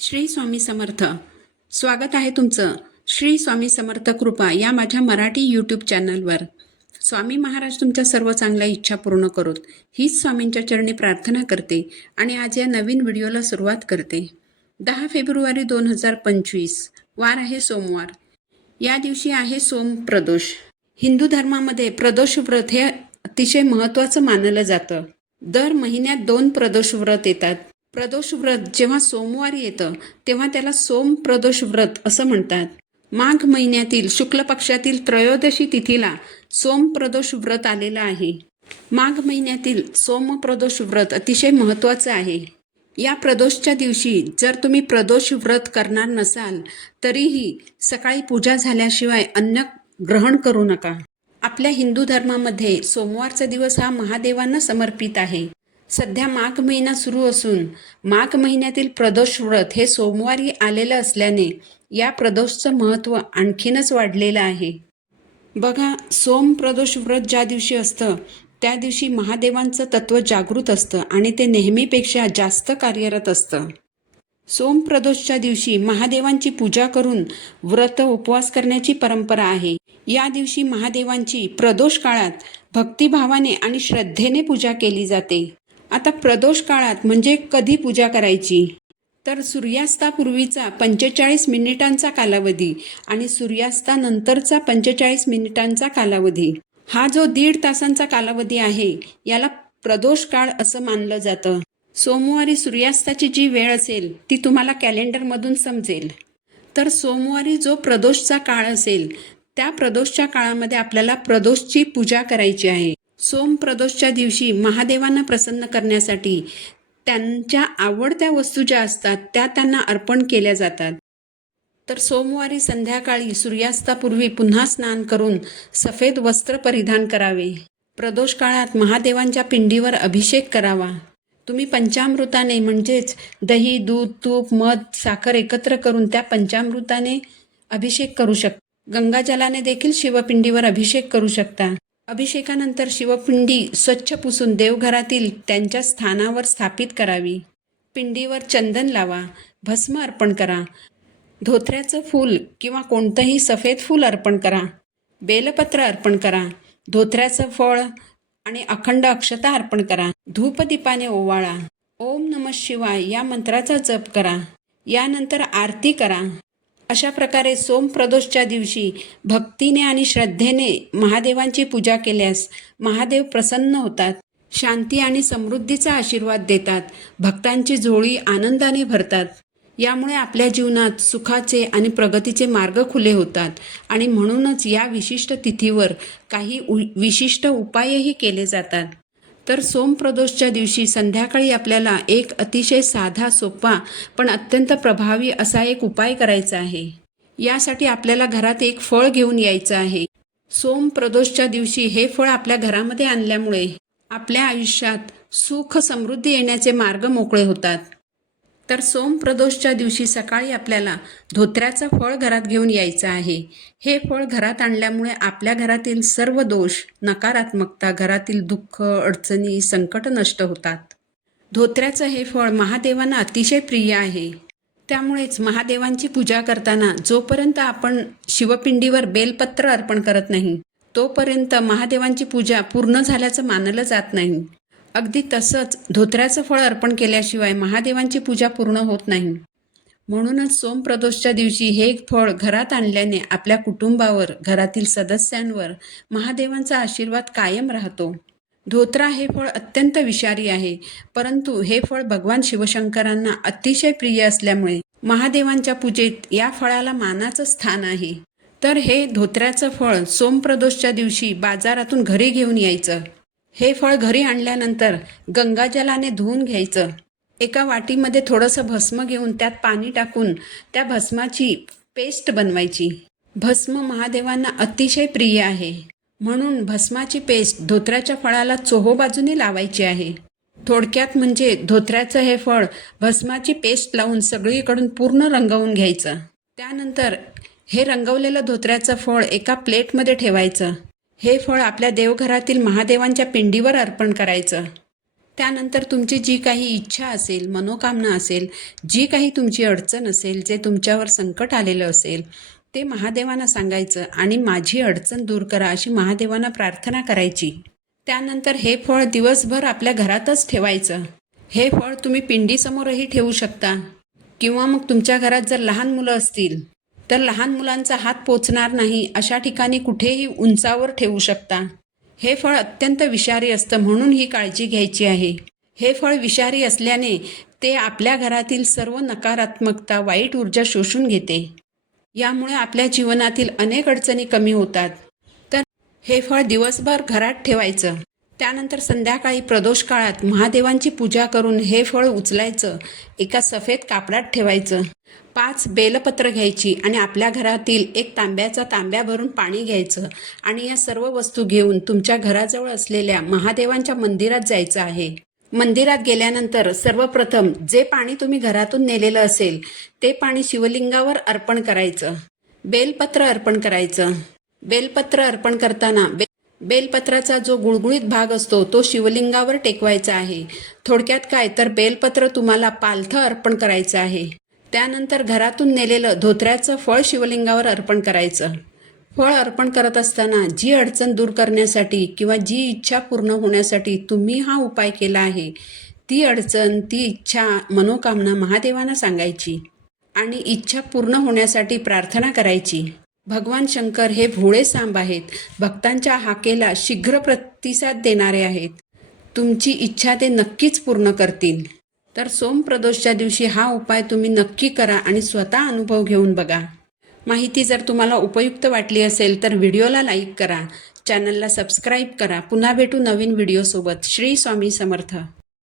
श्री स्वामी समर्थ. स्वागत आहे तुमचं श्री स्वामी समर्थ कृपा या माझ्या मराठी यूट्यूब चॅनलवर. स्वामी महाराज तुमच्या सर्व चांगल्या इच्छा पूर्ण करोत हीच स्वामींच्या चरणी प्रार्थना करते आणि आज या नवीन व्हिडिओला सुरुवात करते. 10 फेब्रुवारी 2025 वार आहे सोमवार. या दिवशी आहे सोम प्रदोष. हिंदू धर्मामध्ये प्रदोष व्रत हे अतिशय महत्त्वाचं मानलं जातं. दर महिन्यात 2 प्रदोष व्रत येतात. प्रदोष व्रत जेव्हा सोमवारी येतं तेव्हा त्याला सोम प्रदोष व्रत असं म्हणतात. माघ महिन्यातील शुक्ल पक्षातील त्रयोदशी तिथीला सोम प्रदोष व्रत आलेलं आहे. माघ महिन्यातील सोम प्रदोष व्रत अतिशय महत्त्वाचं आहे. या प्रदोषच्या दिवशी जर तुम्ही प्रदोष व्रत करणार नसाल तरीही सकाळी पूजा झाल्याशिवाय अन्न ग्रहण करू नका. आपल्या हिंदू धर्मामध्ये सोमवारचा दिवस हा महादेवांना समर्पित आहे. सध्या माघ महिना सुरू असून माघ महिन्यातील प्रदोष व्रत हे सोमवारी आलेलं असल्याने या प्रदोषचं महत्त्व आणखीनच वाढलेलं आहे. बघा, सोम प्रदोष व्रत ज्या दिवशी असतं त्या दिवशी महादेवांचं तत्त्व जागृत असतं आणि ते नेहमीपेक्षा जास्त कार्यरत असतं. सोम प्रदोषच्या दिवशी महादेवांची पूजा करून व्रत उपवास करण्याची परंपरा आहे. या दिवशी महादेवांची प्रदोष काळात भक्तिभावाने आणि श्रद्धेने पूजा केली जाते. आता प्रदोष काळात म्हणजे कधी पूजा करायची तर सूर्यास्तापूर्वीचा 45 मिनिटांचा कालावधी आणि सूर्यास्तानंतरचा 45 मिनिटांचा कालावधी, हा जो 1.5 तासांचा कालावधी आहे याला प्रदोष काळ असं मानलं जातं. सोमवारी सूर्यास्ताची जी वेळ असेल ती तुम्हाला कॅलेंडरमधून समजेल. तर सोमवारी जो प्रदोषचा काळ असेल त्या प्रदोषच्या काळामध्ये आपल्याला प्रदोषची पूजा करायची आहे. सोम प्रदोषच्या दिवशी महादेवांना प्रसन्न करण्यासाठी त्यांच्या आवडत्या वस्तू ज्या असतात त्या त्यांना अर्पण केल्या जातात. तर सोमवारी संध्याकाळी सूर्यास्तापूर्वी पुन्हा स्नान करून सफेद वस्त्र परिधान करावे. प्रदोष काळात महादेवांच्या पिंडीवर अभिषेक करावा. तुम्ही पंचामृताने म्हणजेच दही, दूध, तूप, मध, साखर एकत्र करून त्या पंचामृताने अभिषेक करू शकता. गंगाजलाने देखील शिवपिंडीवर अभिषेक करू शकता. अभिषेकानंतर शिवपिंडी स्वच्छ पुसून देवघरातील त्यांच्या स्थानावर स्थापित करावी. पिंडीवर चंदन लावा, भस्म अर्पण करा, धोत्र्याचं फूल किंवा कोणतंही सफेद फूल अर्पण करा, बेलपत्र अर्पण करा, धोत्र्याचं फळ आणि अखंड अक्षता अर्पण करा. धूपदीपाने ओवाळा. ओम नमः शिवाय या मंत्राचा जप करा. यानंतर आरती करा. अशा प्रकारे सोम प्रदोषच्या दिवशी भक्तीने आणि श्रद्धेने महादेवांची पूजा केल्यास महादेव प्रसन्न होतात, शांती आणि समृद्धीचा आशीर्वाद देतात, भक्तांची झोळी आनंदाने भरतात. यामुळे आपल्या जीवनात सुखाचे आणि प्रगतीचे मार्ग खुले होतात आणि म्हणूनच या विशिष्ट तिथीवर काही विशिष्ट उपायही केले जातात. तर सोम प्रदोषच्या दिवशी संध्याकाळी आपल्याला एक अतिशय साधा, सोपा पण अत्यंत प्रभावी असा एक उपाय करायचा आहे. यासाठी आपल्याला घरात एक फळ घेऊन यायचं आहे. सोम प्रदोषच्या दिवशी हे फळ आपल्या घरामध्ये आणल्यामुळे आपल्या आयुष्यात सुख समृद्धी येण्याचे मार्ग मोकळे होतात. तर सोम प्रदोषच्या दिवशी सकाळी आपल्याला धोत्र्याचं फळ घरात घेऊन यायचं आहे. हे फळ घरात आणल्यामुळे आपल्या घरातील सर्व दोष, नकारात्मकता, घरातील दुःख, अडचणी, संकट नष्ट होतात. धोत्र्याचं हे फळ महादेवांना अतिशय प्रिय आहे. त्यामुळेच महादेवांची पूजा करताना जोपर्यंत आपण शिवपिंडीवर बेलपत्र अर्पण करत नाही तोपर्यंत महादेवांची पूजा पूर्ण झाल्याचं मानलं जात नाही. अगदी तसंच धोत्र्याचं फळ अर्पण केल्याशिवाय महादेवांची पूजा पूर्ण होत नाही. म्हणूनच सोम प्रदोषच्या दिवशी हे फळ घरात आणल्याने आपल्या कुटुंबावर, घरातील सदस्यांवर महादेवांचा आशीर्वाद कायम राहतो. धोत्रा हे फळ अत्यंत विषारी आहे, परंतु हे फळ भगवान शिवशंकरांना अतिशय प्रिय असल्यामुळे महादेवांच्या पूजेत या फळाला मानाचं स्थान आहे. तर हे धोत्र्याचं फळ सोम प्रदोषच्या दिवशी बाजारातून घरी घेऊन यायचं. हे फळ घरी आणल्यानंतर गंगाजलाने धुवून घ्यायचं. एका वाटीमध्ये थोडंसं भस्म घेऊन त्यात पाणी टाकून त्या भस्माची पेस्ट बनवायची. भस्म महादेवांना अतिशय प्रिय आहे, म्हणून भस्माची पेस्ट धोत्र्याच्या फळाला चोहोबाजूने लावायची आहे. थोडक्यात म्हणजे धोत्र्याचं हे फळ भस्माची पेस्ट लावून सगळीकडून पूर्ण रंगवून घ्यायचं. त्यानंतर हे रंगवलेलं धोत्र्याचं फळ एका प्लेटमध्ये ठेवायचं. हे फळ आपल्या देवघरातील महादेवांच्या पिंडीवर अर्पण करायचं. त्यानंतर तुमची जी काही इच्छा असेल, मनोकामना असेल, जी काही तुमची अडचण असेल, जे तुमच्यावर संकट आलेलं असेल, ते महादेवांना सांगायचं आणि माझी अडचण दूर करा अशी महादेवांना प्रार्थना करायची. त्यानंतर हे फळ दिवसभर आपल्या घरातच ठेवायचं. हे फळ तुम्ही पिंडीसमोरही ठेवू शकता किंवा मग तुमच्या घरात जर लहान मुलं असतील तर लहान मुलांचा हात पोचणार नाही अशा ठिकाणी कुठेही उंचावर ठेवू शकता. हे फळ अत्यंत विषारी असतं म्हणून ही काळजी घ्यायची आहे. हे फळ विषारी असल्याने ते आपल्या घरातील सर्व नकारात्मकता, वाईट ऊर्जा शोषून घेते. यामुळे आपल्या जीवनातील अनेक अडचणी कमी होतात. तर हे फळ दिवसभर घरात ठेवायचं. त्यानंतर संध्याकाळी प्रदोष काळात महादेवांची पूजा करून हे फळ उचलायचं, एका सफेद कापडात ठेवायचं. 5 बेलपत्र घ्यायची आणि आपल्या घरातील एक तांब्या भरून पाणी घ्यायचं आणि या सर्व वस्तू घेऊन तुमच्या घराजवळ असलेल्या महादेवांच्या मंदिरात जायचं आहे. मंदिरात गेल्यानंतर सर्वप्रथम जे पाणी तुम्ही घरातून नेलेलं असेल ते पाणी शिवलिंगावर अर्पण करायचं. बेलपत्र अर्पण करायचं. बेलपत्र अर्पण करताना बेलपत्राचा जो गुळगुळीत भाग असतो तो शिवलिंगावर टेकवायचा आहे. थोडक्यात काय तर बेलपत्र तुम्हाला पालथं अर्पण करायचं आहे. त्यानंतर घरातून नेलेलं धोत्र्याचं फळ शिवलिंगावर अर्पण करायचं. फळ अर्पण करत असताना जी अडचण दूर करण्यासाठी किंवा जी इच्छा पूर्ण होण्यासाठी तुम्ही हा उपाय केला आहे, ती अडचण, ती इच्छा, मनोकामना महादेवांना सांगायची आणि इच्छा पूर्ण होण्यासाठी प्रार्थना करायची. भगवान शंकर हे भोळे सांब आहेत. भक्तांच्या हाकेला शीघ्र प्रतिसाद देणारे आहेत. तुमची इच्छा ते नक्कीच पूर्ण करतील. तर सोमप्रदोषच्या दिवशी हा उपाय तुम्ही नक्की करा आणि स्वतः अनुभव घेऊन बघा. माहिती जर तुम्हाला उपयुक्त वाटली असेल तर व्हिडिओला लाईक करा, चॅनलला सबस्क्राईब करा. पुन्हा भेटू नवीन व्हिडिओसोबत. श्री स्वामी समर्थ.